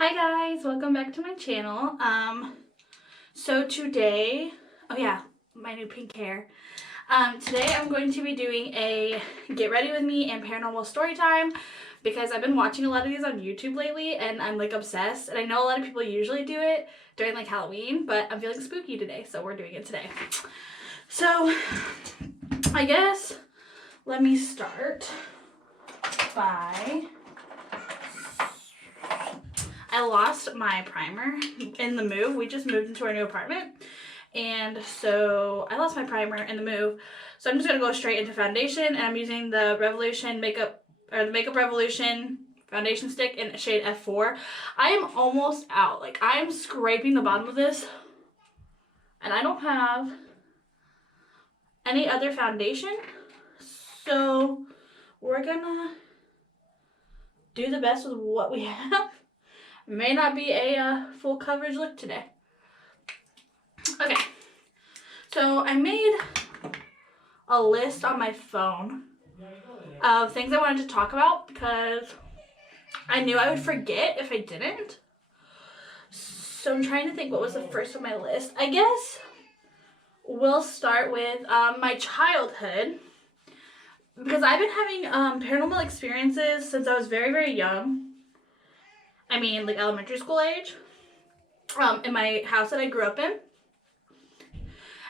Hi guys, welcome back to my channel. So today, oh yeah, my new pink hair. Today I'm going to be doing a get ready with me and paranormal story time because I've been watching a lot of these on YouTube lately and I'm like obsessed, and I know a lot of people usually do it during like Halloween, but I'm feeling spooky today, so we're doing it today. So I guess let me start by I lost my primer in the move. We just moved into our new apartment, and so I lost my primer in the move. So I'm just gonna go straight into foundation, and I'm using the Makeup Revolution foundation stick in shade F4. I am almost out. Like, I am scraping the bottom of this, and I don't have any other foundation. So we're gonna do the best with what we have. May not be a full coverage look today. Okay, so I made a list on my phone of things I wanted to talk about because I knew I would forget if I didn't. So I'm trying to think what was the first on my list. I guess we'll start with my childhood, because I've been having paranormal experiences since I was very, very young. I mean, like elementary school age, in my house that I grew up in.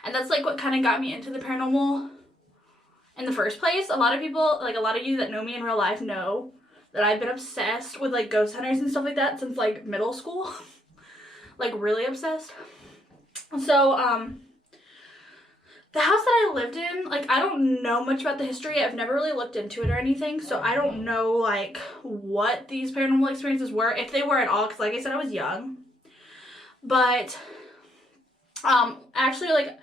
And that's like what kind of got me into the paranormal in the first place. A lot of people, like a lot of you that know me in real life, know that I've been obsessed with like ghost hunters and stuff like that since like middle school. Like really obsessed. So, the house that I lived in, like, I don't know much about the history. I've never really looked into it or anything, so I don't know, like, what these paranormal experiences were, if they were at all, because, like I said, I was young. But, actually, like,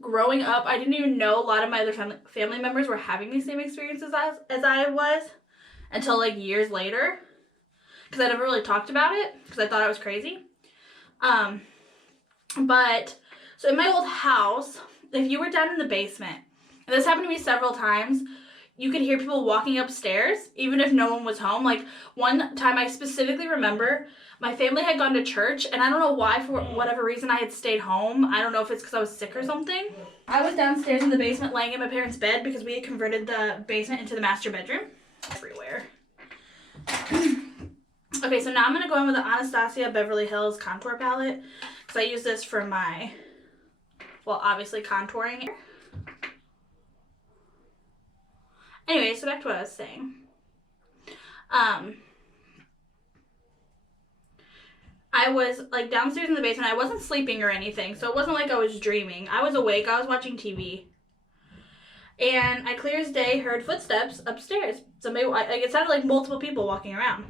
growing up, I didn't even know a lot of my other family members were having these same experiences as I was until, like, years later, because I never really talked about it, because I thought I was crazy. But, so in my old house, if you were down in the basement, and this happened to me several times, you could hear people walking upstairs, even if no one was home. Like, one time I specifically remember, my family had gone to church, and I don't know why, for whatever reason, I had stayed home. I don't know if it's because I was sick or something. I was downstairs in the basement laying in my parents' bed because we had converted the basement into the master bedroom. Everywhere. Okay, so now I'm going to go in with the Anastasia Beverly Hills contour palette, because I use this for my, well, obviously contouring. Anyway, so back to what I was saying. I was like downstairs in the basement. I wasn't sleeping or anything, so it wasn't like I was dreaming. I was awake. I was watching TV. And I clear as day heard footsteps upstairs. Somebody, like, it sounded like multiple people walking around.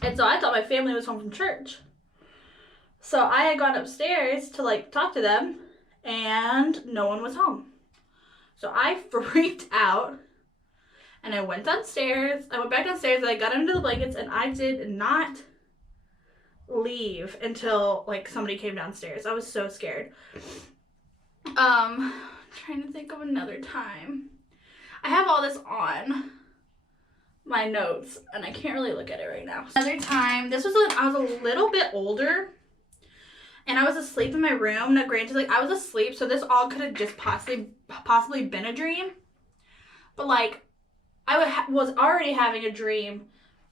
And so I thought my family was home from church. So I had gone upstairs to like talk to them, and no one was home. So I freaked out, and I went downstairs. I went back downstairs, and I got under the blankets, and I did not leave until like somebody came downstairs. I was so scared. Trying to think of another time. I have all this on my notes, and I can't really look at it right now. Another time, this was when I was a little bit older, and I was asleep in my room. Now, granted, like, I was asleep, so this all could have just possibly been a dream. But, like, I was already having a dream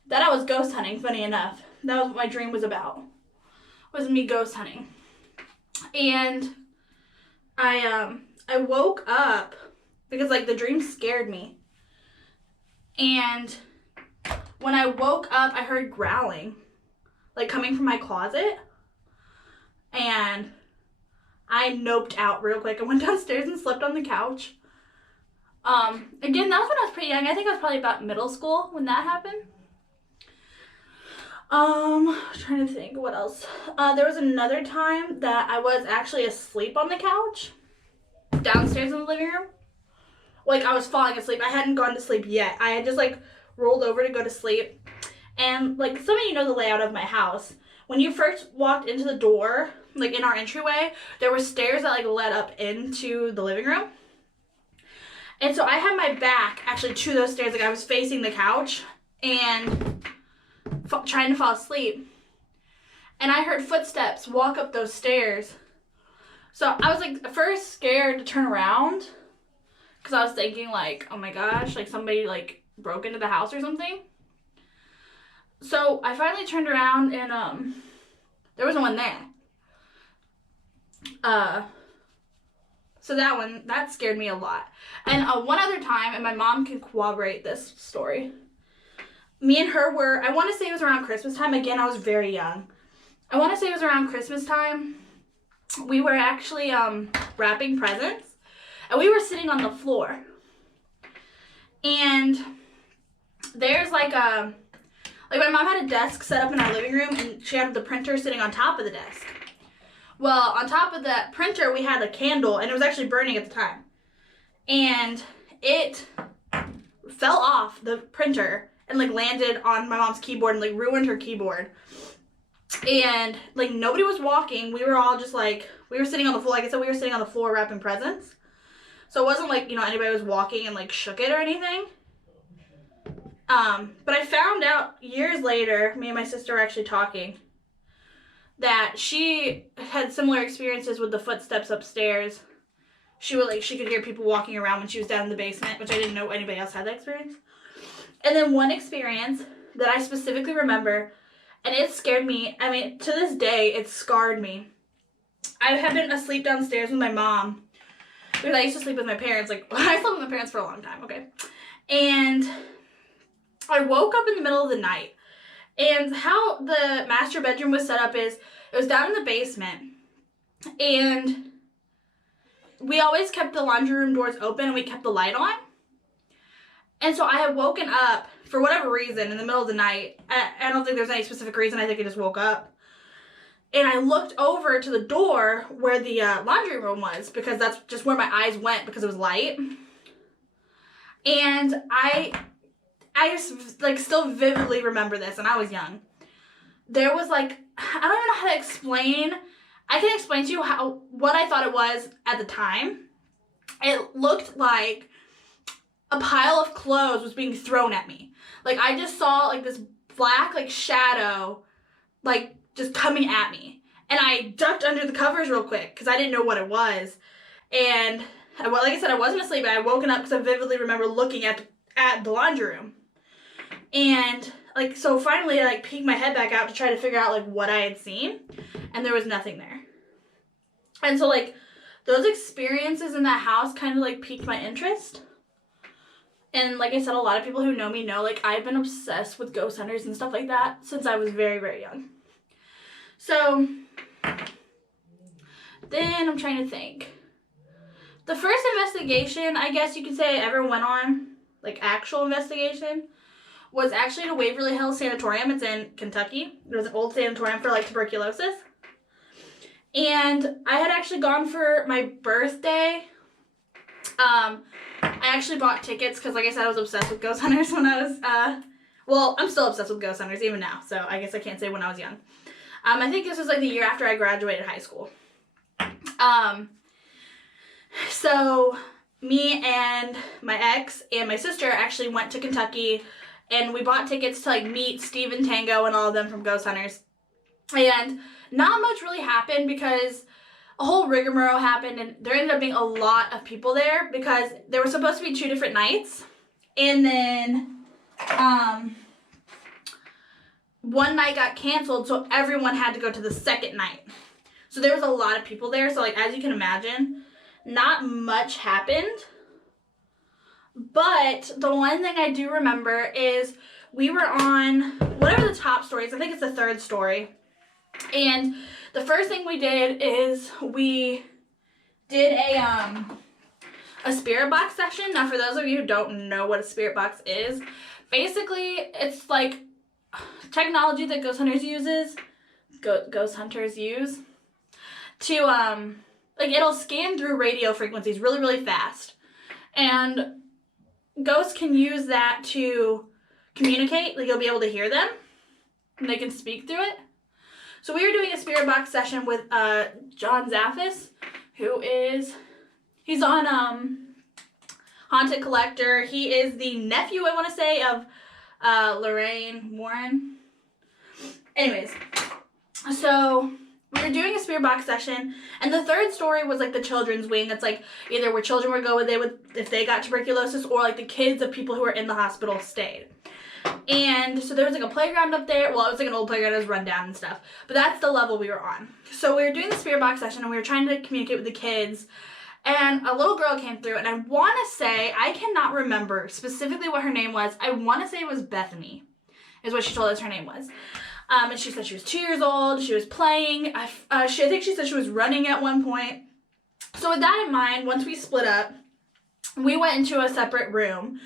that I was ghost hunting, funny enough. That was what my dream was about, was me ghost hunting. And I woke up because, like, the dream scared me. And when I woke up, I heard growling, like, coming from my closet. And I noped out real quick. I went downstairs and slept on the couch. Again, that was when I was pretty young. I think I was probably about middle school when that happened. Trying to think what else. There was another time that I was actually asleep on the couch downstairs in the living room. Like, I was falling asleep. I hadn't gone to sleep yet. I had just, like, rolled over to go to sleep. And, like, some of you know the layout of my house. When you first walked into the door, like, in our entryway, there were stairs that, like, led up into the living room. And so I had my back, actually, to those stairs. Like, I was facing the couch and trying to fall asleep. and I heard footsteps walk up those stairs. So I was like, at first scared to turn around because I was thinking like, oh my gosh, like somebody like broke into the house or something. So I finally turned around and there was no one there. So that scared me a lot. And one other time, and my mom can corroborate this story. Me and her were, I want to say it was around Christmas time. Again, I was very young. I want to say it was around Christmas time. We were actually wrapping presents, and we were sitting on the floor. And there's like my mom had a desk set up in our living room, and she had the printer sitting on top of the desk. Well, on top of that printer, we had a candle, and it was actually burning at the time. And it fell off the printer and like landed on my mom's keyboard and like ruined her keyboard. And like nobody was walking. We were all just like, we were sitting on the floor. Like I said, we were sitting on the floor wrapping presents. So it wasn't like, anybody was walking and like shook it or anything. But I found out years later, me and my sister were actually talking, that she had similar experiences with the footsteps upstairs. She could hear people walking around when she was down in the basement, which I didn't know anybody else had that experience. And then one experience that I specifically remember, and it scared me. I mean, to this day, it scarred me. I had been asleep downstairs with my mom, because I used to sleep with my parents. Like, I slept with my parents for a long time, okay? And I woke up in the middle of the night. And how the master bedroom was set up is, it was down in the basement. And we always kept the laundry room doors open, and we kept the light on. And so I had woken up, for whatever reason, in the middle of the night. I don't think there's any specific reason. I think I just woke up. And I looked over to the door where the laundry room was, because that's just where my eyes went because it was light. And I just, like, still vividly remember this, and I was young. There was, like, I don't even know how to explain. I can explain to you what I thought it was at the time. It looked like a pile of clothes was being thrown at me. Like, I just saw, like, this black, like, shadow, like, just coming at me. And I ducked under the covers real quick because I didn't know what it was. And, well, like I said, I wasn't asleep. I had woken up because I vividly remember looking at the laundry room. And, like, so finally I, like, peeked my head back out to try to figure out, like, what I had seen. And there was nothing there. And so, like, those experiences in that house kind of, like, piqued my interest. And like I said, a lot of people who know me know, like, I've been obsessed with ghost hunters and stuff like that since I was very, very young. So, then I'm trying to think. The first investigation, I guess you could say I ever went on, like, actual investigation, was actually at a Waverly Hills Sanatorium. It's in Kentucky. It was an old sanatorium for, like, tuberculosis. And I had actually gone for my birthday. I actually bought tickets because, like I said, I was obsessed with ghost hunters when I was, well, I'm still obsessed with ghost hunters even now, so I guess I can't say when I was young. I think this was, like, the year after I graduated high school. So me and my ex and my sister actually went to Kentucky, and we bought tickets to, like, meet Steve and Tango and all of them from Ghost Hunters. And not much really happened because a whole rigmarole happened, and there ended up being a lot of people there because there were supposed to be 2 different nights. And then one night got canceled, so everyone had to go to the second night. So there was a lot of people there. So, like, as you can imagine, not much happened. But the one thing I do remember is we were on whatever the top story is. I think it's the 3rd story. And the first thing we did is we did a spirit box session. Now, for those of you who don't know what a spirit box is, basically it's like technology that ghost hunters use to like, it'll scan through radio frequencies really, really fast, and ghosts can use that to communicate. Like, you'll be able to hear them, and they can speak through it. So we were doing a spirit box session with John Zaffis, he's on Haunted Collector. He is the nephew, I want to say, of Lorraine Warren. Anyways, So we were doing a spirit box session, and the third story was like the children's wing. It's like either where children would go if they got tuberculosis, or like the kids of people who were in the hospital stayed. And so there was like a playground up there. Well, it was like an old playground, it was run down and stuff. But that's the level we were on. So we were doing the spirit box session, and we were trying to communicate with the kids. And a little girl came through, and I want to say, I cannot remember specifically what her name was. I want to say it was Bethany, is what she told us her name was. And she said she was 2 years old. She was playing. I think she said she was running at one point. So with that in mind, once we split up, we went into a separate room.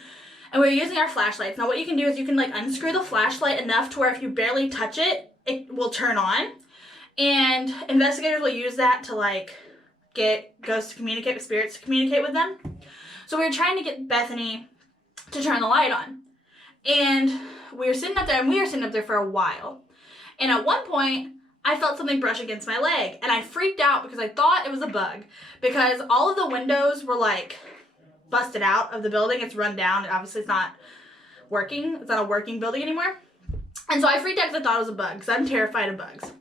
And we were using our flashlights. Now what you can do is you can like unscrew the flashlight enough to where if you barely touch it, it will turn on. And investigators will use that to like get ghosts to communicate with spirits, to communicate with them. So we were trying to get Bethany to turn the light on. And we were sitting up there, and we were sitting up there for a while. And at one point, I felt something brush against my leg. And I freaked out because I thought it was a bug. Because all of the windows were like busted out of the building. It's run down, and obviously it's not working. It's not a working building anymore. And so I freaked out because I thought it was a bug, because I'm terrified of bugs.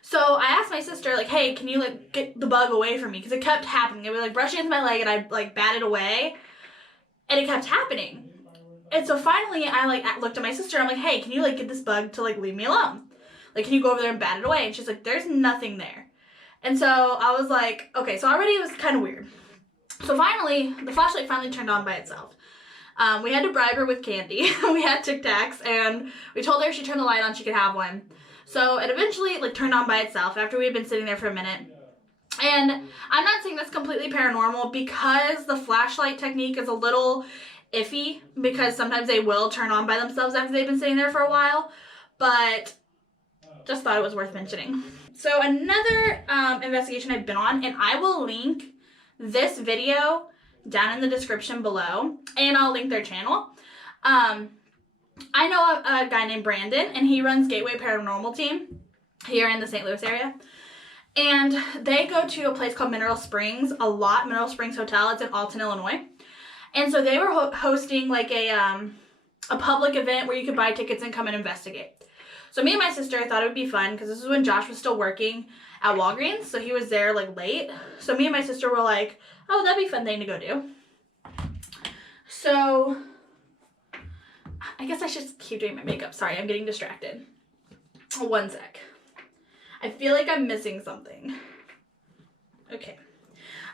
So I asked my sister, like, hey, can you like get the bug away from me? Because it kept happening. It would like brush against my leg, and I'd like bat it away, and it kept happening. And so finally I like looked at my sister. I'm like, hey, can you like get this bug to like leave me alone? Like, can you go over there and bat it away? And she's like, there's nothing there. And so I was like, okay. So already it was kind of weird. So finally, the flashlight finally turned on by itself. We had to bribe her with candy. We had Tic Tacs, and we told her if she turned the light on, she could have one. So it eventually like turned on by itself after we had been sitting there for a minute. And I'm not saying that's completely paranormal, because the flashlight technique is a little iffy, because sometimes they will turn on by themselves after they've been sitting there for a while. But just thought it was worth mentioning. So another investigation I've been on, and I will link this video down in the description below, and I'll link their channel. I know a guy named Brandon, and he runs Gateway Paranormal team here in the St. Louis area. And they go to a place called Mineral Springs a lot, Mineral Springs Hotel. It's in Alton, Illinois. And so they were hosting like a public event where you could buy tickets and come and investigate. So me and my sister thought it would be fun, because this is when Josh was still working at Walgreens, so he was there like late. So me and my sister were like, oh, that'd be a fun thing to go do. So I guess I should keep doing my makeup. Sorry, I'm getting distracted. One sec. I feel like I'm missing something. Okay.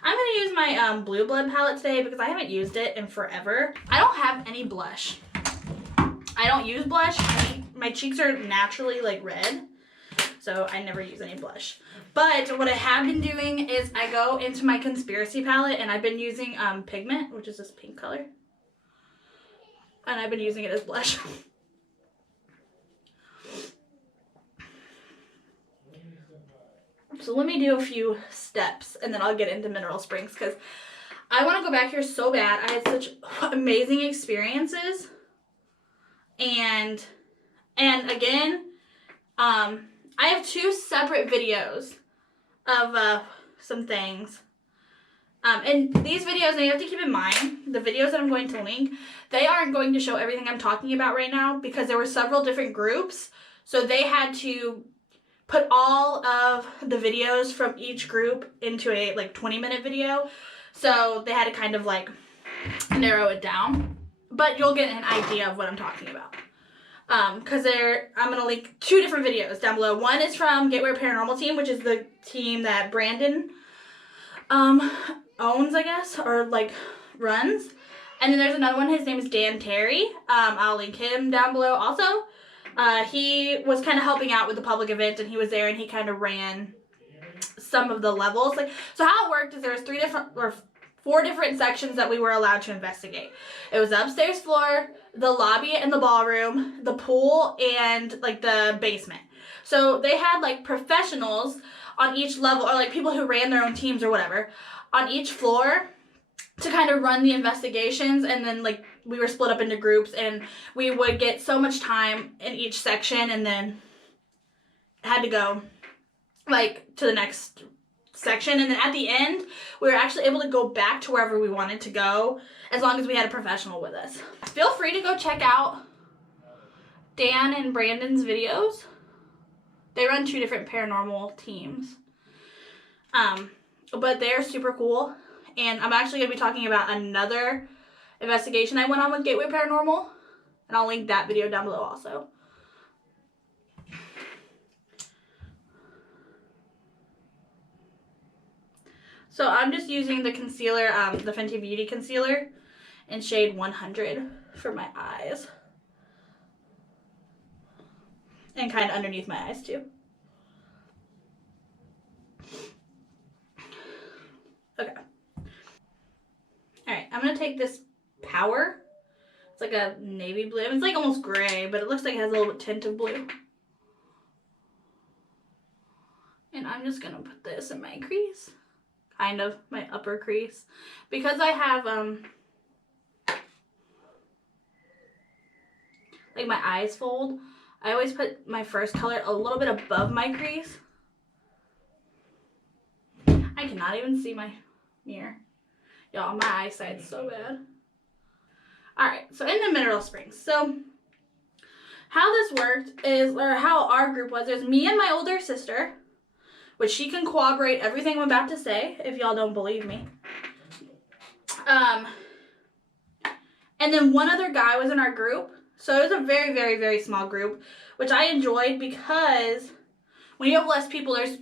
I'm going to use my Blue Blood palette today because I haven't used it in forever. I don't have any blush. I don't use blush. My cheeks are naturally like red, so I never use any blush. But what I have been doing is I go into my Conspiracy palette, and I've been using Pigment, which is this pink color. And I've been using it as blush. So let me do a few steps, and then I'll get into Mineral Springs, because I want to go back here so bad. I had such amazing experiences. And again, I have 2 separate videos of some things. And these videos, and you have to keep in mind, the videos that I'm going to link, they aren't going to show everything I'm talking about right now, because there were several different groups. So they had to put all of the videos from each group into a like 20-minute video. So they had to kind of like narrow it down. But you'll get an idea of what I'm talking about. Because I'm going to link 2 different videos down below. One is from Gateway Paranormal team, which is the team that Brandon owns, I guess, or like runs. And then there's another one. His name is Dan Terry. I'll link him down below also. He was kind of helping out with the public event, and he was there, and he kind of ran some of the levels. Like, so how it worked is there was 4 different sections that we were allowed to investigate. It was the upstairs floor, the lobby and the ballroom, the pool, and like the basement. So they had like professionals on each level, or like people who ran their own teams or whatever, on each floor to kind of run the investigations. And then like we were split up into groups, and we would get so much time in each section, and then had to go like to the next section. And then at the end, we were actually able to go back to wherever we wanted to go, as long as we had a professional with us. Feel free to go check out Dan and Brandon's videos. They run 2 different paranormal teams. But they're super cool. And I'm actually going to be talking about another investigation I went on with Gateway Paranormal. And I'll link that video down below also. So I'm just using the concealer, the Fenty Beauty concealer in shade 100 for my eyes. And kind of underneath my eyes too. Okay. Alright, I'm going to take this Power. It's like a navy blue. It's like almost gray, but it looks like it has a little bit tint of blue. And I'm just going to put this in my crease. Kind of my upper crease. Because I have, like my eyes fold, I always put my first color a little bit above my crease. I cannot even see my mirror. Y'all, my eyesight's so bad. Alright, so in the Mineral Springs. So, how this worked is, or how our group was, there's me and my older sister, which she can corroborate everything I'm about to say, if y'all don't believe me. And then one other guy was in our group. So it was a very, very, very small group, which I enjoyed because when you have less people, there's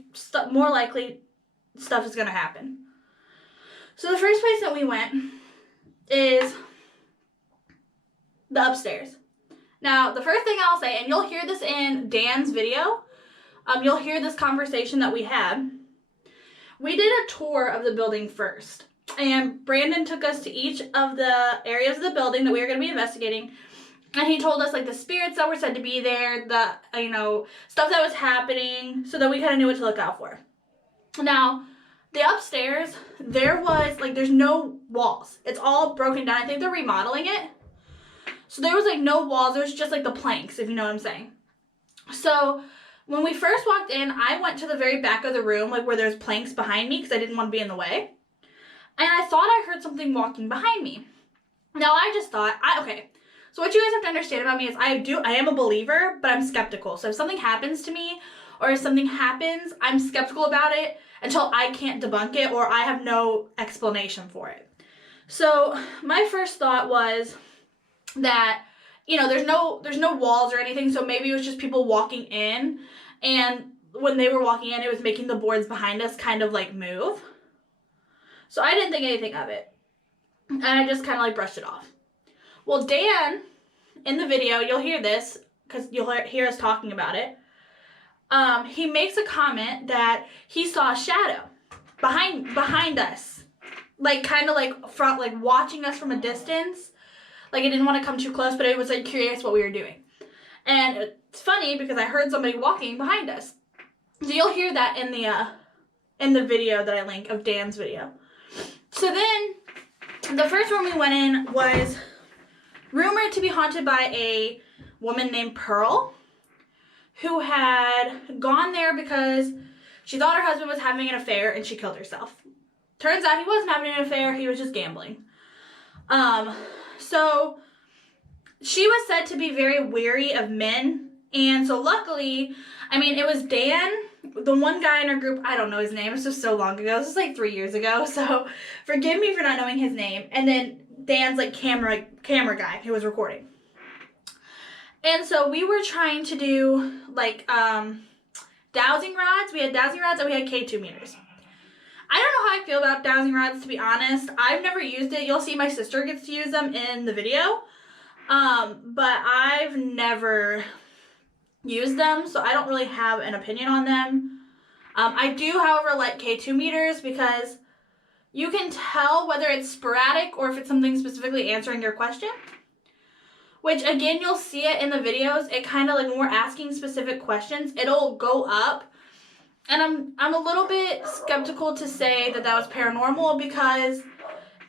more likely stuff is going to happen. So the first place that we went is the upstairs. Now, the first thing I'll say, and you'll hear this in Dan's video, you'll hear this conversation that we had. We did a tour of the building first, and Brandon took us to each of the areas of the building that we were going to be investigating, and he told us like the spirits that were said to be there, the stuff that was happening, so that we kind of knew what to look out for. Now, the upstairs, there's no walls. It's all broken down. I think they're remodeling it. So there was like no walls. There was just like the planks, if you know what I'm saying. So when we first walked in, I went to the very back of the room, like where there's planks behind me because I didn't want to be in the way. And I thought I heard something walking behind me. Now I just thought, okay. So what you guys have to understand about me is I am a believer, but I'm skeptical. So if something happens to me or if something happens, I'm skeptical about it until I can't debunk it or I have no explanation for it. So my first thought was that, there's no walls or anything, so maybe it was just people walking in, and when they were walking in, it was making the boards behind us kind of like move. So I didn't think anything of it, and I just kind of like brushed it off. Well, Dan, in the video, you'll hear this, because you'll hear us talking about it, he makes a comment that he saw a shadow behind us, like kind of like front, like watching us from a distance. Like, I didn't want to come too close, but I was, like, curious what we were doing. And it's funny because I heard somebody walking behind us. So you'll hear that in the video that I link of Dan's video. So then, the first room we went in was rumored to be haunted by a woman named Pearl, who had gone there because she thought her husband was having an affair and she killed herself. Turns out he wasn't having an affair, he was just gambling. So she was said to be very wary of men, and so luckily, it was Dan, the one guy in our group, I don't know his name, it's just so long ago, this is like 3 years ago, so forgive me for not knowing his name, and then Dan's like camera guy who was recording. And so we were trying to do like dowsing rods, we had dowsing rods and we had K2 meters. I don't know how I feel about dowsing rods, to be honest. I've never used it. You'll see my sister gets to use them in the video. But I've never used them, so I don't really have an opinion on them. I do, however, like K2 meters because you can tell whether it's sporadic or if it's something specifically answering your question. Which, again, you'll see it in the videos. It kind of, like, when we're asking specific questions, it'll go up. And I'm a little bit skeptical to say that was paranormal because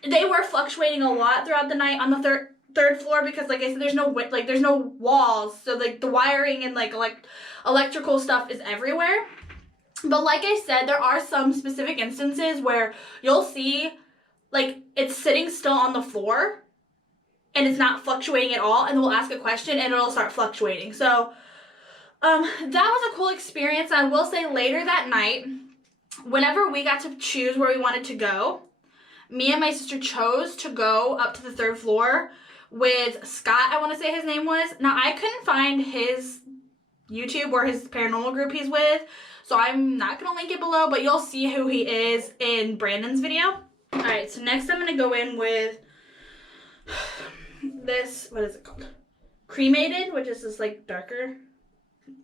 they were fluctuating a lot throughout the night on the third floor because, like I said, there's no walls, so like the wiring and like electrical stuff is everywhere. But like I said, there are some specific instances where you'll see like it's sitting still on the floor and it's not fluctuating at all, and we'll ask a question and it'll start fluctuating. So That was a cool experience. I will say later that night, whenever we got to choose where we wanted to go, me and my sister chose to go up to the 3rd floor with Scott, I want to say his name was. Now, I couldn't find his YouTube or his paranormal group he's with, so I'm not going to link it below, but you'll see who he is in Brandon's video. Alright, so next I'm going to go in with this, what is it called? Cremated, which is this like darker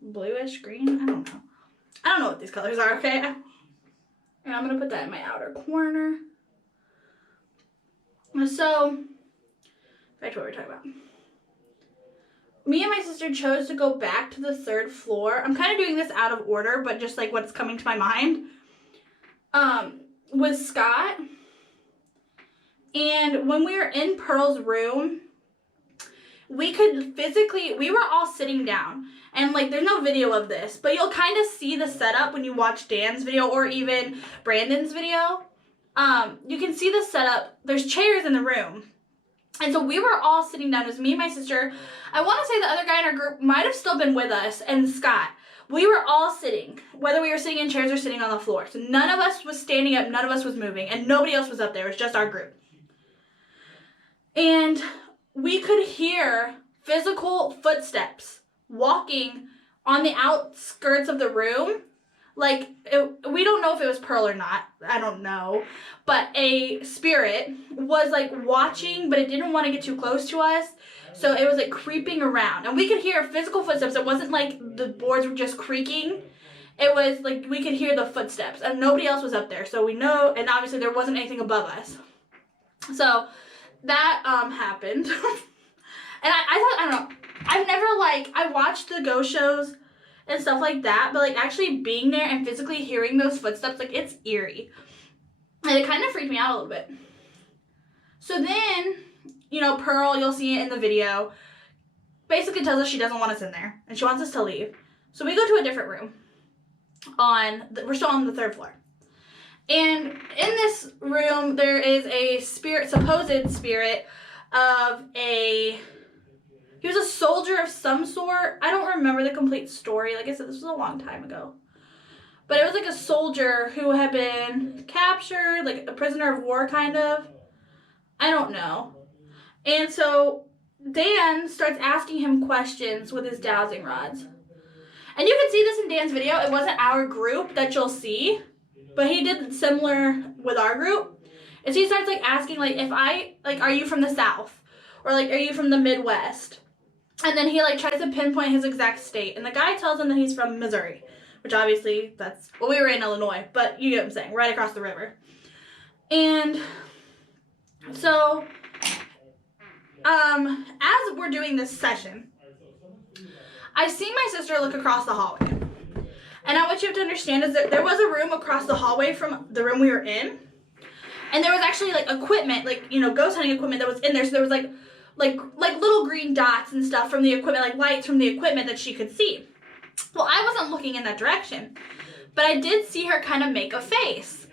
bluish green. I don't know what these colors are, okay? And I'm going to put that in my outer corner. So, back to what we were talking about. Me and my sister chose to go back to the 3rd floor. I'm kind of doing this out of order, but just like what's coming to my mind. With Scott. And when we were in Pearl's room, we were all sitting down. And like, there's no video of this, but you'll kind of see the setup when you watch Dan's video or even Brandon's video. You can see the setup. There's chairs in the room. And so we were all sitting down. It was me and my sister. I want to say the other guy in our group might have still been with us, and Scott. We were all sitting, whether we were sitting in chairs or sitting on the floor. So none of us was standing up, none of us was moving, and nobody else was up there. It was just our group. And we could hear physical footsteps walking on the outskirts of the room. Like, we don't know if it was Pearl or not. I don't know. But a spirit was, like, watching, but it didn't want to get too close to us. So it was, like, creeping around. And we could hear physical footsteps. It wasn't like the boards were just creaking. It was, like, we could hear the footsteps. And nobody else was up there. So we know, and obviously there wasn't anything above us. So that happened. And I thought, I don't know. I've never, like, I watched the ghost shows and stuff like that, but, like, actually being there and physically hearing those footsteps, like, it's eerie. And it kind of freaked me out a little bit. So then, you know, Pearl, you'll see it in the video, basically tells us she doesn't want us in there, and she wants us to leave. So we go to a different room. We're still on the 3rd floor. And in this room, there is a supposed spirit of he was a soldier of some sort. I don't remember the complete story. Like I said, this was a long time ago. But it was like a soldier who had been captured, like a prisoner of war kind of. I don't know. And so Dan starts asking him questions with his dowsing rods. And you can see this in Dan's video. It wasn't our group that you'll see, but he did similar with our group. And so he starts like asking, like, are you from the South? Or like, are you from the Midwest? And then he like tries to pinpoint his exact state. And the guy tells him that he's from Missouri, which obviously we were in Illinois, but you get what I'm saying, right across the river. And so, as we're doing this session, I see my sister look across the hallway. And now what you have to understand is that there was a room across the hallway from the room we were in. And there was actually like equipment, like, you know, ghost hunting equipment that was in there. So there was like little green dots and stuff from the equipment, like lights from the equipment that she could see. Well, I wasn't looking in that direction, but I did see her kind of make a face.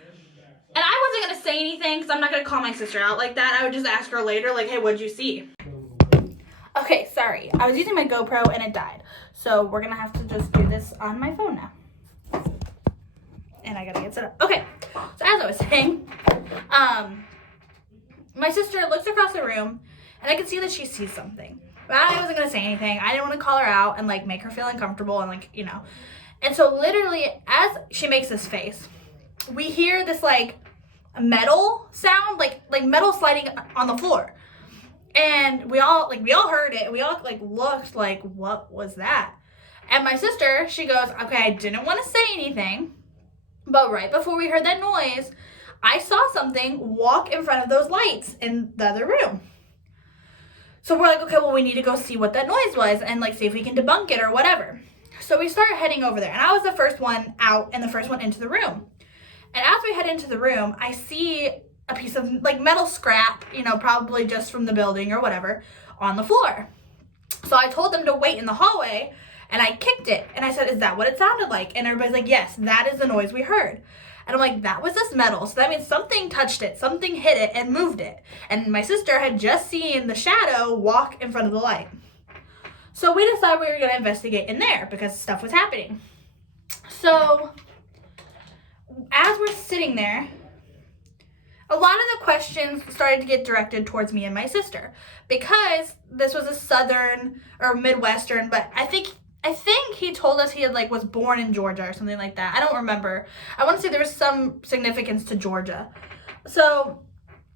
And I wasn't going to say anything because I'm not going to call my sister out like that. I would just ask her later, like, hey, what'd you see? Okay, sorry. I was using my GoPro and it died. So we're going to have to just do this on my phone now. And I got to get set up. Okay, so as I was saying, my sister looks across the room and I can see that she sees something. But I wasn't going to say anything. I didn't want to call her out and, like, make her feel uncomfortable and, like, you know. And so, literally, as she makes this face, we hear this, like, metal sound, like metal sliding on the floor. And we all heard it. And we all, like, looked like, what was that? And my sister, she goes, okay, I didn't want to say anything. But right before we heard that noise, I saw something walk in front of those lights in the other room. So we're like, okay, well, we need to go see what that noise was and, like, see if we can debunk it or whatever. So we start heading over there. And I was the first one out and the first one into the room. And as we head into the room, I see a piece of, like, metal scrap, you know, probably just from the building or whatever, on the floor. So I told them to wait in the hallway, and I kicked it. And I said, is that what it sounded like? And everybody's like, yes, that is the noise we heard. And I'm like, that was this metal. So that means something touched it, something hit it and moved it. And my sister had just seen the shadow walk in front of the light. So we decided we were going to investigate in there because stuff was happening. So as we're sitting there, a lot of the questions started to get directed towards me and my sister because this was a southern or midwestern, but I think he told us he had was born in Georgia or something like that. I don't remember. I want to say there was some significance to Georgia. So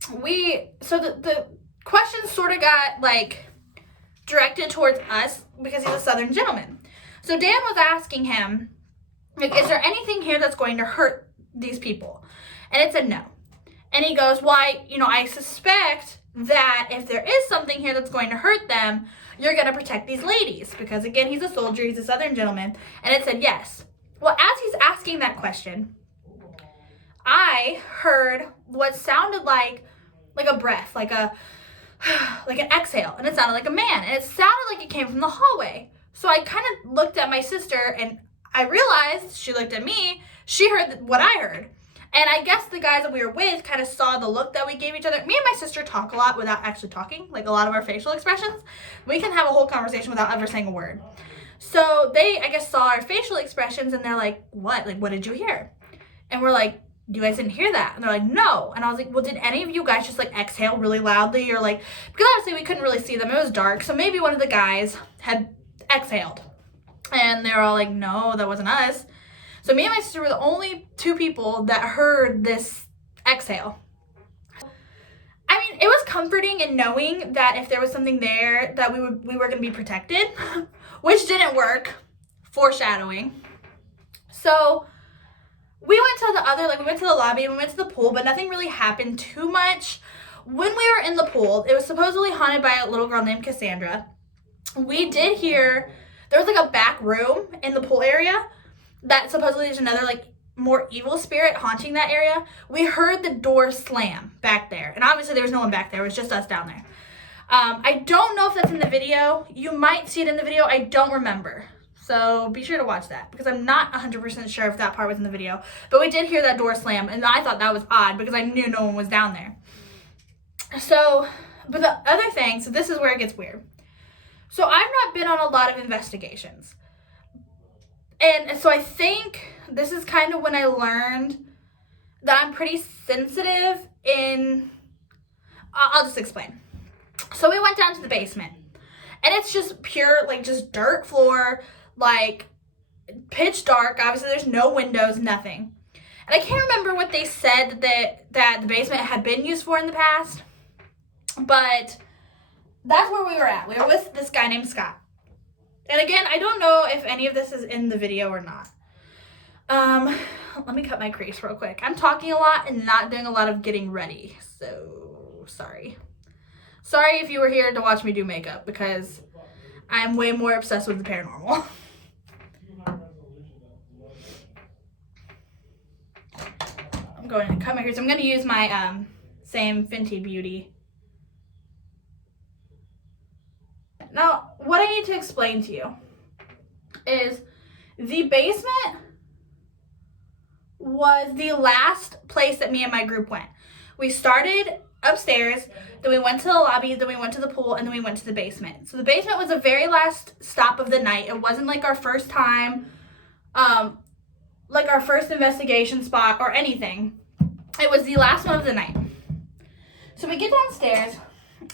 the questions sort of got directed towards us because he's a southern gentleman. So Dan was asking him, is there anything here that's going to hurt these people? And it said no. And he goes, why, I suspect that if there is something here that's going to hurt them, you're going to protect these ladies. Because again, he's a soldier, he's a southern gentleman. And it said yes. Well, as he's asking that question, I heard what sounded like a breath, like an exhale. And it sounded like a man. And it sounded like it came from the hallway. So I kind of looked at my sister and I realized, she looked at me, she heard what I heard. And I guess the guys that we were with kind of saw the look that we gave each other. Me and my sister talk a lot without actually talking, a lot of our facial expressions. We can have a whole conversation without ever saying a word. So they, I guess, saw our facial expressions and they're like, what? What did you hear? And we're like, you guys didn't hear that? And they're like, no. And I was like, well, did any of you guys just exhale really loudly? Or because obviously we couldn't really see them. It was dark. So maybe one of the guys had exhaled. And they were all like, no, that wasn't us. So me and my sister were the only two people that heard this exhale. I mean, it was comforting in knowing that if there was something there that we were going to be protected, which didn't work. Foreshadowing. So we went to the other, we went to the lobby, we went to the pool, but nothing really happened too much. When we were in the pool, it was supposedly haunted by a little girl named Cassandra. We did hear, there was a back room in the pool area that supposedly there's another more evil spirit haunting that area. We heard the door slam back there. And obviously there was no one back there. It was just us down there. I don't know if that's in the video. You might see it in the video. I don't remember. So be sure to watch that because I'm not 100% sure if that part was in the video. But we did hear that door slam and I thought that was odd because I knew no one was down there. So, but the other thing, so this is where it gets weird. So I've not been on a lot of investigations. And so I think this is kind of when I learned that I'm pretty sensitive in, I'll just explain. So we went down to the basement and it's just pure, just dirt floor, pitch dark. Obviously there's no windows, nothing. And I can't remember what they said that the basement had been used for in the past, but that's where we were at. We were with this guy named Scott. And again, I don't know if any of this is in the video or not. Let me cut my crease real quick. I'm talking a lot and not doing a lot of getting ready. So, sorry. Sorry if you were here to watch me do makeup because I'm way more obsessed with the paranormal. I'm going to cut my crease. I'm going to use my same Fenty Beauty. Now, what I need to explain to you is the basement was the last place that me and my group went. We started upstairs, then we went to the lobby, then we went to the pool, and then we went to the basement. So the basement was the very last stop of the night. It wasn't our first time, our first investigation spot or anything. It was the last one of the night. So we get downstairs,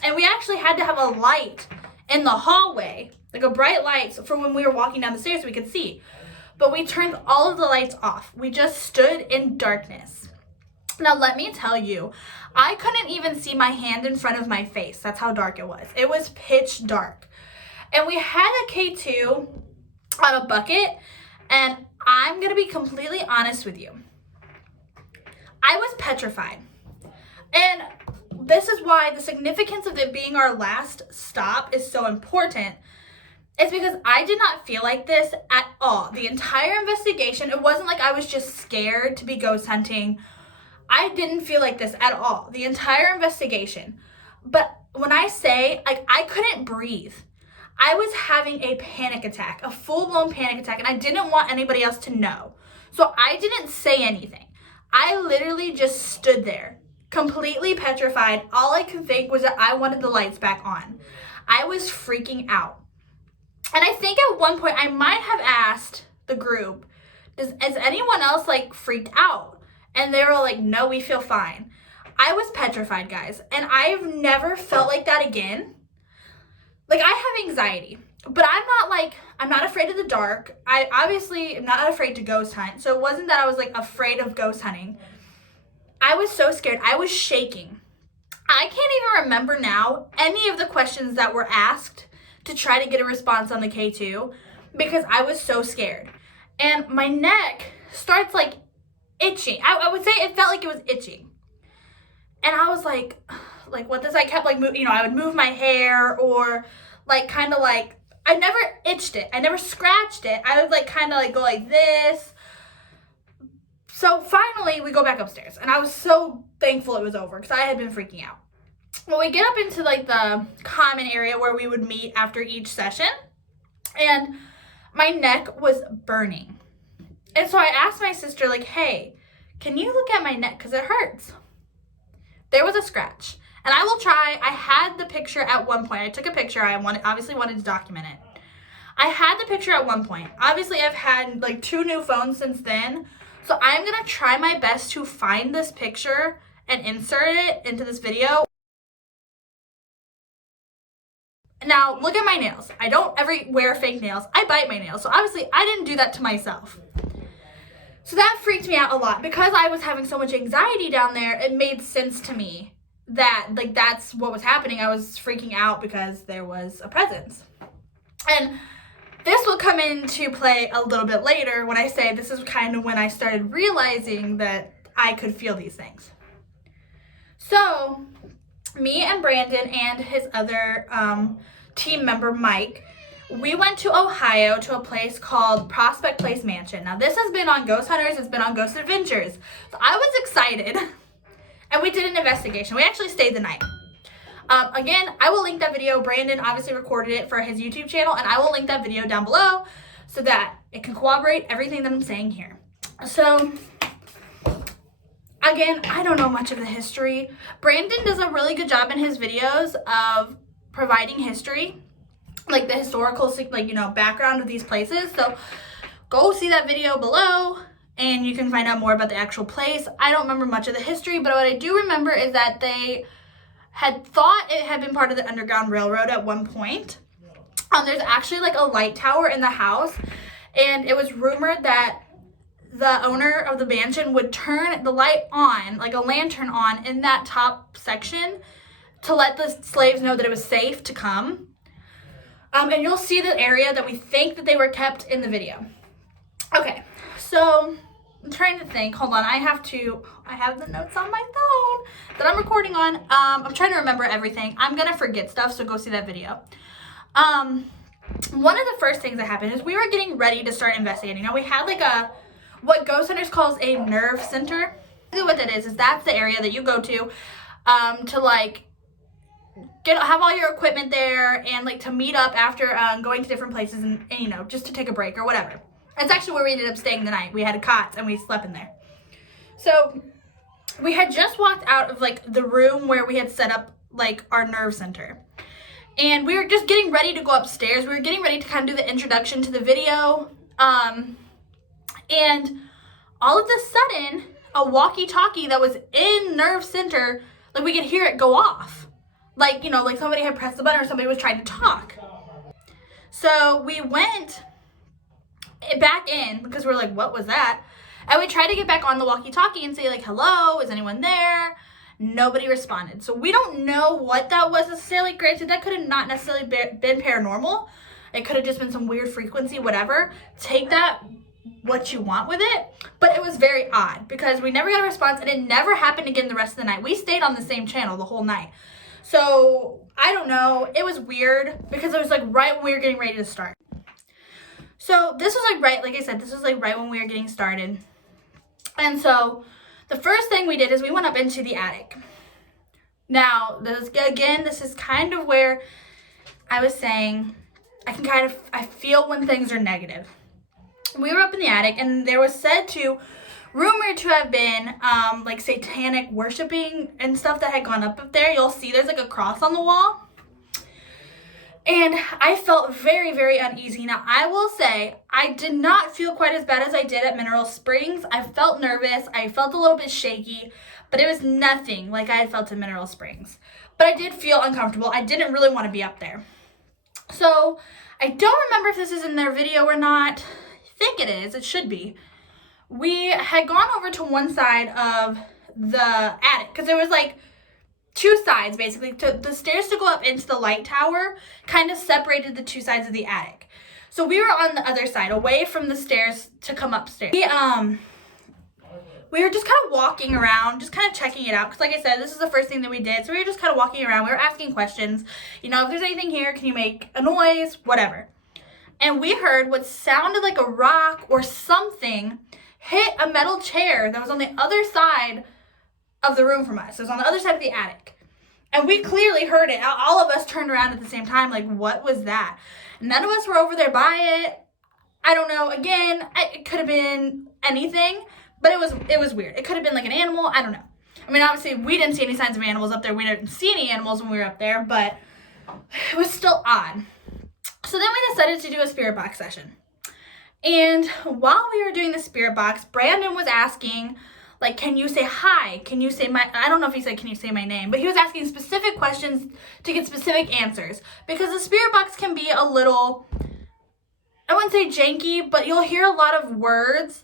and we actually had to have a light in the hallway, a bright light for when we were walking down the stairs so we could see. But we turned all of the lights off. We just stood in darkness. Now let me tell you, I couldn't even see my hand in front of my face. That's how dark it was. It was pitch dark. And we had a K2 on a bucket, and I'm gonna be completely honest with you. I was petrified. And this is why the significance of it being our last stop is so important. It's because I did not feel like this at all. The entire investigation, it wasn't like I was just scared to be ghost hunting. I didn't feel like this at all. The entire investigation. But when I say, I couldn't breathe. I was having a panic attack, a full-blown panic attack, and I didn't want anybody else to know. So I didn't say anything. I literally just stood there, completely petrified. All I could think was that I wanted the lights back on. I was freaking out. And I think at one point I might have asked the group, is anyone else like freaked out? And they were like, no, we feel fine. I was petrified, guys, and I've never felt like that again. Like, I have anxiety, but I'm not afraid of the dark. I obviously am not afraid to ghost hunt. So it wasn't that I was like afraid of ghost hunting. I was so scared. I was shaking. I can't even remember now any of the questions that were asked to try to get a response on the K2 because I was so scared. And my neck starts like itching. I would say it felt like it was itching. And I was like what this? I kept like, I would move my hair or like kind of like, I never itched it. I never scratched it. I would like kind of like go like this. So finally we go back upstairs and I was so thankful it was over because I had been freaking out. Well, we get up into like the common area where we would meet after each session and my neck was burning. And so I asked my sister like, hey, can you look at my neck because it hurts? There was a scratch. And I will try, I had the picture at one point. I took a picture, obviously wanted to document it. I had the picture at one point. Obviously I've had like 2 new phones since then. So I'm gonna try my best to find this picture and insert it into this video. Now look at my nails. I don't ever wear fake nails. I bite my nails. So obviously I didn't do that to myself. So that freaked me out a lot. Because I was having so much anxiety down there, it made sense to me that like that's what was happening. I was freaking out because there was a presence. And this will come into play a little bit later when I say this is kind of when I started realizing that I could feel these things. So me and Brandon and his other team member, Mike, we went to Ohio to a place called Prospect Place Mansion. Now this has been on Ghost Hunters, it's been on Ghost Adventures. So I was excited and we did an investigation. We actually stayed the night. Again, I will link that video. Brandon obviously recorded it for his YouTube channel and I will link that video down below so that it can corroborate everything that I'm saying here. So again, I don't know much of the history. Brandon does a really good job in his videos of providing history, like the historical, background of these places. So go see that video below and you can find out more about the actual place. I don't remember much of the history, but what I do remember is that they had thought it had been part of the Underground Railroad at one point. There's actually like a light tower in the house, and it was rumored that the owner of the mansion would turn the light on, like a lantern on, in that top section to let the slaves know that it was safe to come. And you'll see the area that we think that they were kept in the video. Okay, so I'm trying to think. Hold on, I have the notes on my phone that I'm recording on. I'm trying to remember everything. I'm gonna forget stuff, so go see that video. One of the first things that happened is we were getting ready to start investigating. Now we had like what Ghost Hunters calls a nerve center. What that is that's the area that you go to like have all your equipment there and like to meet up after going to different places and just to take a break or whatever. That's actually where we ended up staying the night. We had cots and we slept in there. So we had just walked out of like the room where we had set up like our nerve center. And we were just getting ready to go upstairs. We were getting ready to kind of do the introduction to the video. And all of a sudden, a walkie-talkie that was in nerve center, like we could hear it go off. Like, like somebody had pressed the button or somebody was trying to talk. So we went back in because we're like, what was that? And we tried to get back on the walkie-talkie and say like, hello, is anyone there? Nobody responded. So we don't know what that was necessarily. Granted, that could have not necessarily been paranormal. It could have just been some weird frequency, whatever. Take that what you want with it. But it was very odd because we never got a response and it never happened again the rest of the night. We stayed on the same channel the whole night. So I don't know. It was weird because it was like right when we were getting ready to start. So this was like I said, this was like right when we were getting started. And so the first thing we did is we went up into the attic. Now, this is kind of where I was saying I feel when things are negative. We were up in the attic and there was rumored to have been like satanic worshiping and stuff that had gone up there. You'll see there's like a cross on the wall. And I felt very, very uneasy. Now, I will say, I did not feel quite as bad as I did at Mineral Springs. I felt nervous. I felt a little bit shaky, but it was nothing like I had felt in Mineral Springs. But I did feel uncomfortable. I didn't really want to be up there. So, I don't remember if this is in their video or not. I think it is. It should be. We had gone over to one side of the attic, because there was like two sides, basically. The stairs to go up into the light tower kind of separated the two sides of the attic. So we were on the other side, away from the stairs to come upstairs. We were just kind of walking around, just kind of checking it out. Because like I said, this is the first thing that we did. So we were just kind of walking around. We were asking questions. You know, if there's anything here, can you make a noise? Whatever. And we heard what sounded like a rock or something hit a metal chair that was on the other side of the room from us. It was on the other side of the attic. And we clearly heard it. All of us turned around at the same time, like, what was that? None of us were over there by it. I don't know. Again, it could have been anything, but it was weird. It could have been like an animal. I don't know. I mean, obviously, we didn't see any signs of animals up there. We didn't see any animals when we were up there, but it was still odd. So then we decided to do a spirit box session. And while we were doing the spirit box, Brandon was asking, like, can you say hi? Can you say I don't know if he said, can you say my name? But he was asking specific questions to get specific answers. Because the spirit box can be a little, I wouldn't say janky, but you'll hear a lot of words.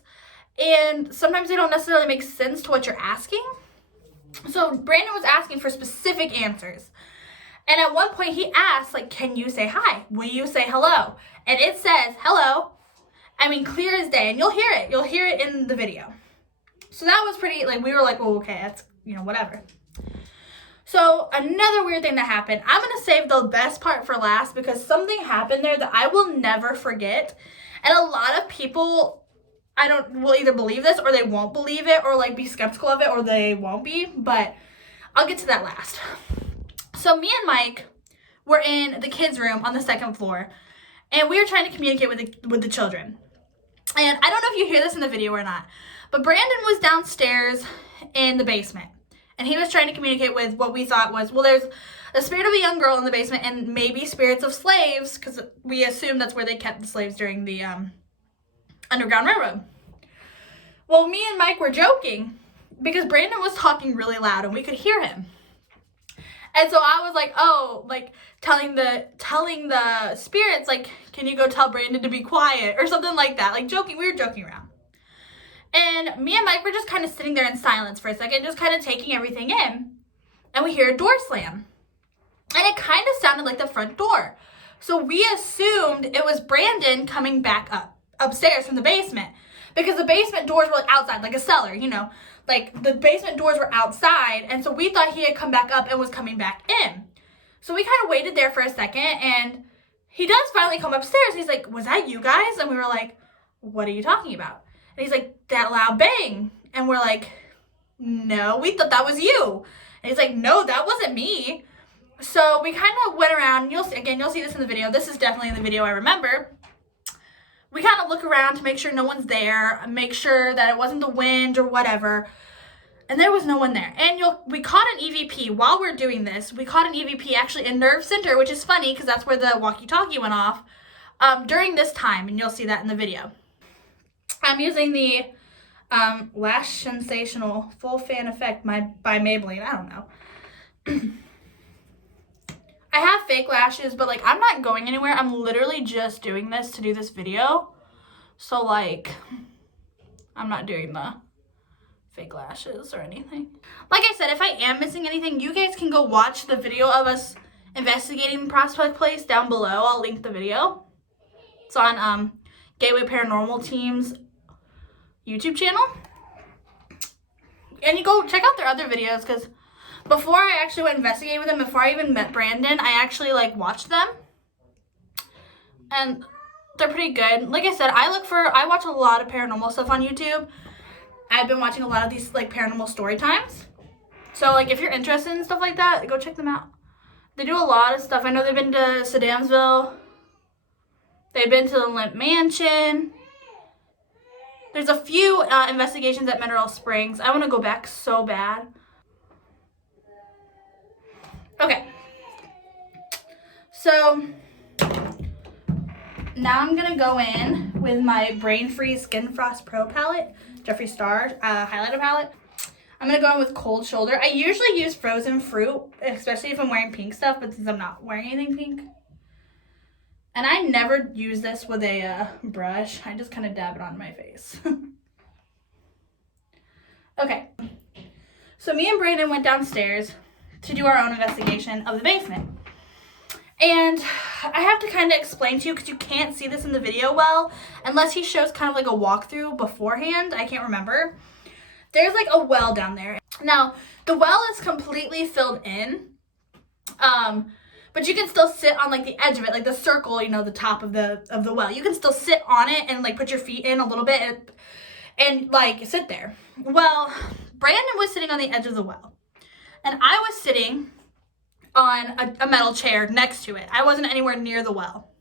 And sometimes they don't necessarily make sense to what you're asking. So Brandon was asking for specific answers. And at one point he asked, like, can you say hi? Will you say hello? And it says, hello. I mean, clear as day. And you'll hear it. You'll hear it in the video. So that was pretty, like, we were like, oh, okay, that's, you know, whatever. So another weird thing that happened, I'm going to save the best part for last because something happened there that I will never forget. And a lot of people, will either believe this or they won't believe it or, like, be skeptical of it or they won't be. But I'll get to that last. So me and Mike were in the kids' room on the second floor. And we were trying to communicate with the children. And I don't know if you hear this in the video or not, but Brandon was downstairs in the basement. And he was trying to communicate with what we thought was, well, there's a spirit of a young girl in the basement and maybe spirits of slaves, because we assumed that's where they kept the slaves during the Underground Railroad. Well, me and Mike were joking because Brandon was talking really loud and we could hear him. And so I was like, oh, like telling the spirits, like, can you go tell Brandon to be quiet or something like that? Like joking, we were joking around. And me and Mike were just kind of sitting there in silence for a second, just kind of taking everything in. And we hear a door slam. And it kind of sounded like the front door. So we assumed it was Brandon coming back upstairs from the basement. Because the basement doors were outside, like a cellar, you know. Like, the basement doors were outside, and so we thought he had come back up and was coming back in. So we kind of waited there for a second, and he does finally come upstairs. He's like, was that you guys? And we were like, what are you talking about? And he's like, that loud bang. And we're like, no, we thought that was you. And he's like, no, that wasn't me. So we kind of went around, and you'll see this in the video. This is definitely in the video I remember. We kind of look around to make sure no one's there, make sure that it wasn't the wind or whatever. And there was no one there. And we caught an EVP while we're doing this. We caught an EVP actually in Nerve Center, which is funny because that's where the walkie-talkie went off during this time. And you'll see that in the video. I'm using the Lash Sensational Full Fan Effect by Maybelline. I don't know. I have fake lashes, but, like, I'm not going anywhere. I'm literally just doing this to do this video. So, like, I'm not doing the fake lashes or anything. Like I said, if I am missing anything, you guys can go watch the video of us investigating Prospect Place down below. I'll link the video. It's on Gateway Paranormal Team's YouTube channel. And you go check out their other videos because before I actually went investigating with them, before I even met Brandon, I actually, like, watched them. And they're pretty good. Like I said, I watch a lot of paranormal stuff on YouTube. I've been watching a lot of these, like, Paranormal Storytimes. So, like, if you're interested in stuff like that, go check them out. They do a lot of stuff. I know they've been to Sedamsville. They've been to the Limp Mansion. There's a few investigations at Mineral Springs. I want to go back so bad. Okay, so now I'm going to go in with my Brain Freeze Skin Frost Pro palette, Jeffree Star highlighter palette. I'm going to go in with Cold Shoulder. I usually use frozen fruit, especially if I'm wearing pink stuff, but since I'm not wearing anything pink. And I never use this with a brush. I just kind of dab it on my face. Okay. So me and Brandon went downstairs to do our own investigation of the basement. And I have to kind of explain to you, because you can't see this in the video well, unless he shows kind of like a walkthrough beforehand. I can't remember. There's like a well down there. Now, the well is completely filled in, but you can still sit on like the edge of it, like the circle, you know, the top of the well. You can still sit on it and like put your feet in a little bit and like sit there. Well, Brandon was sitting on the edge of the well, and I was sitting on a metal chair next to it. I wasn't anywhere near the well.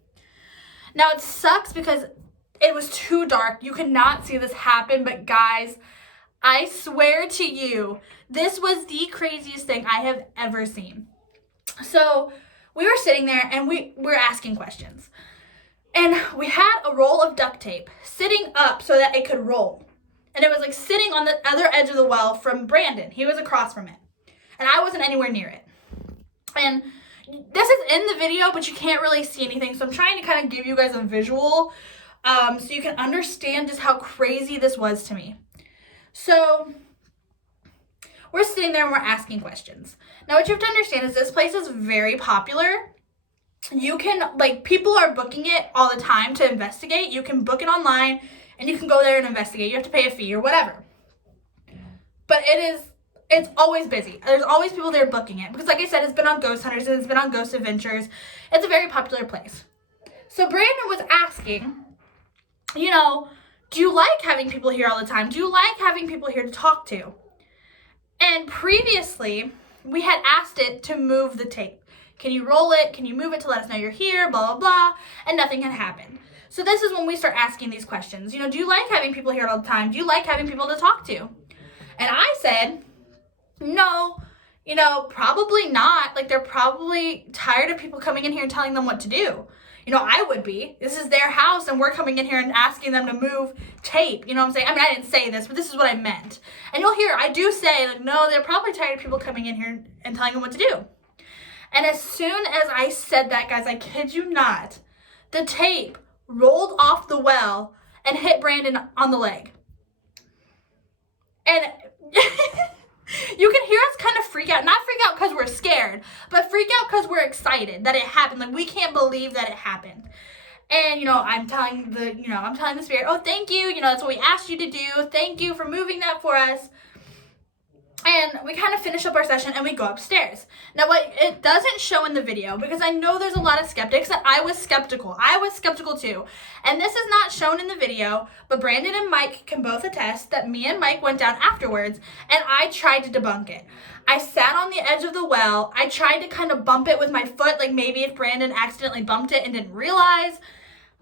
Now it sucks because it was too dark. You could not see this happen, but guys, I swear to you, this was the craziest thing I have ever seen. So we were sitting there and we were asking questions. And we had a roll of duct tape sitting up so that it could roll. And it was like sitting on the other edge of the well from Brandon. He was across from it. And I wasn't anywhere near it. And this is in the video, but you can't really see anything. So I'm trying to kind of give you guys a visual so you can understand just how crazy this was to me. So we're sitting there and we're asking questions. Now what you have to understand is this place is very popular. You can, like, people are booking it all the time to investigate. You can book it online and you can go there and investigate. You have to pay a fee or whatever. But it's always busy. There's always people there booking it. Because like I said, it's been on Ghost Hunters and it's been on Ghost Adventures. It's a very popular place. So Brandon was asking, you know, do you like having people here all the time? Do you like having people here to talk to? And previously, we had asked it to move the tape. Can you roll it? Can you move it to let us know you're here? Blah, blah, blah. And nothing had happened. So this is when we start asking these questions. You know, do you like having people here all the time? Do you like having people to talk to? And I said, no, you know, probably not. Like, they're probably tired of people coming in here and telling them what to do. You know, I would be. This is their house, and we're coming in here and asking them to move tape. You know what I'm saying? I mean, I didn't say this, but this is what I meant. And you'll hear, I do say, like, no, they're probably tired of people coming in here and telling them what to do. And as soon as I said that, guys, I kid you not, the tape rolled off the well and hit Brandon on the leg. And you can hear us kind of freak out. Not freak out because we're scared, but freak out because we're excited that it happened. Like, we can't believe that it happened. And, you know, I'm telling the spirit, oh, thank you. You know, that's what we asked you to do. Thank you for moving that for us. And we kind of finish up our session and we go upstairs. Now, what it doesn't show in the video, because I know there's a lot of skeptics, and I was skeptical. I was skeptical too. And this is not shown in the video, but Brandon and Mike can both attest that me and Mike went down afterwards and I tried to debunk it. I sat on the edge of the well. I tried to kind of bump it with my foot, like maybe if Brandon accidentally bumped it and didn't realize.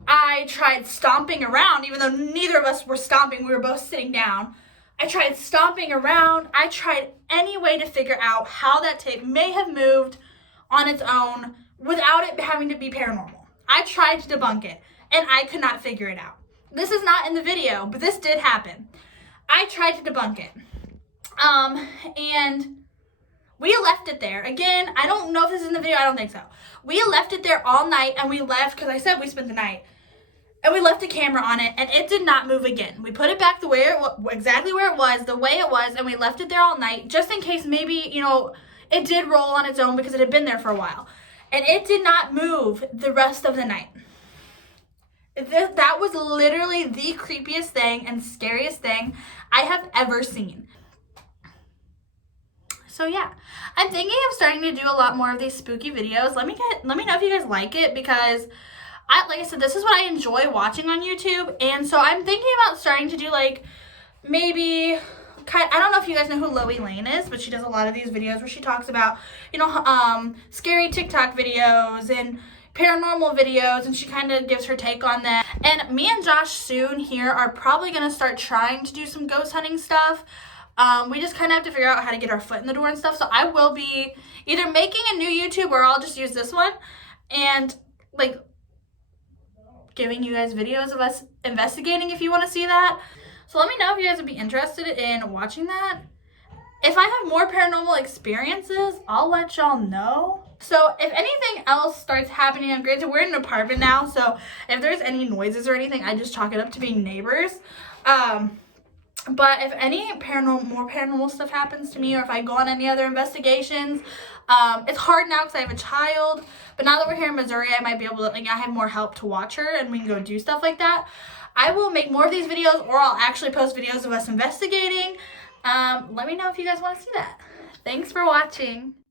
I tried stomping around, even though neither of us were stomping. We were both sitting down. I tried stomping around. I tried any way to figure out how that tape may have moved on its own without it having to be paranormal. I tried to debunk it, and I could not figure it out. This is not in the video, but this did happen. I tried to debunk it. And we left it there. Again, I don't know if this is in the video. I don't think so. We left it there all night, and we left, because I said we spent the night. And we left the camera on it, and it did not move again. We put it back exactly where it was, the way it was, and we left it there all night, just in case maybe, you know, it did roll on its own because it had been there for a while. And it did not move the rest of the night. That was literally the creepiest thing and scariest thing I have ever seen. So yeah, I'm thinking of starting to do a lot more of these spooky videos. Let me know if you guys like it, because like I said, this is what I enjoy watching on YouTube, and so I'm thinking about starting to do, like, maybe, I don't know if you guys know who Loie Lane is, but she does a lot of these videos where she talks about, you know, scary TikTok videos and paranormal videos, and she kind of gives her take on that. And me and Josh soon here are probably going to start trying to do some ghost hunting stuff. We just kind of have to figure out how to get our foot in the door and stuff, so I will be either making a new YouTube, or I'll just use this one, and, like, giving you guys videos of us investigating if you want to see that. So let me know if you guys would be interested in watching that. If I have more paranormal experiences, I'll let y'all know. So if anything else starts happening, granted we're in an apartment now, so if there's any noises or anything, I just chalk it up to being neighbors. But if any more paranormal stuff happens to me, or if I go on any other investigations, it's hard now because I have a child. But now that we're here in Missouri, I might be able to, like, I have more help to watch her, and we can go do stuff like that. I will make more of these videos, or I'll actually post videos of us investigating. Let me know if you guys want to see that. Thanks for watching.